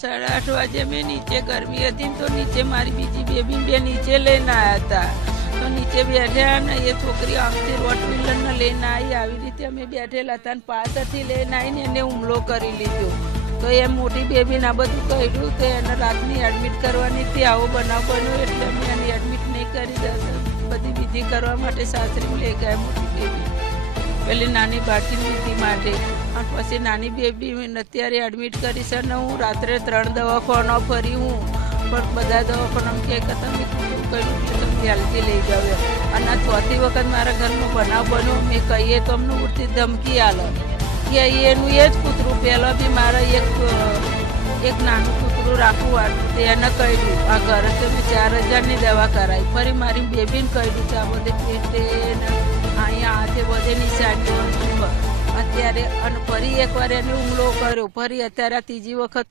સાડા આઠ વાગે મેં નીચે ગરમી હતી તો નીચે મારી બીજી બેબી બે નીચે લઈને આવ્યા હતા. તો નીચે બેઠ્યા ને એ છોકરી આમથી રોટ ને લઈને આવી આવી રીતે અમે બેઠેલા હતા ને પાછળથી લઈને આવીને એને હુમલો કરી લીધો. તો એ મોટી બેબીને આ બધું કર્યું તો એને રાતની એડમિટ કરવાની હતી. આવો બનાવ બન્યો એટલે અમે એને એડમિટ નહીં કરી. દસ બધી વિધિ કરવા માટે સાસરી લઈ ગયા મોટી બેબી. પેલી નાની બાળકીની માટે. પછી નાની બેબી અત્યારે એડમિટ કરી છે અને હું રાત્રે ત્રણ દવાખાનો ફરી હું. પણ બધા દવાખાના કે કે તમે કર્યું કે તમે ધ્યાનથી લઈ જાવ અને ચોથી વખત મારા ઘરનો બનાવ બન્યો. મેં કહીએ તો અમને ઉડતી ધમકી આલો. કે એનું એ જ કૂતરું, પહેલાં બી મારા એક એક નાનું કૂતરું રાખવું તે એને કહ્યું આ ઘરે તો મેં ચાર હજારની દવા કરાવી. ફરી મારી બેબીને કહ્યું કે આ બધે પેટે અત્યારે અને ફરી એકવાર એને હુમલો કર્યો. ફરી અત્યારે ત્રીજી વખત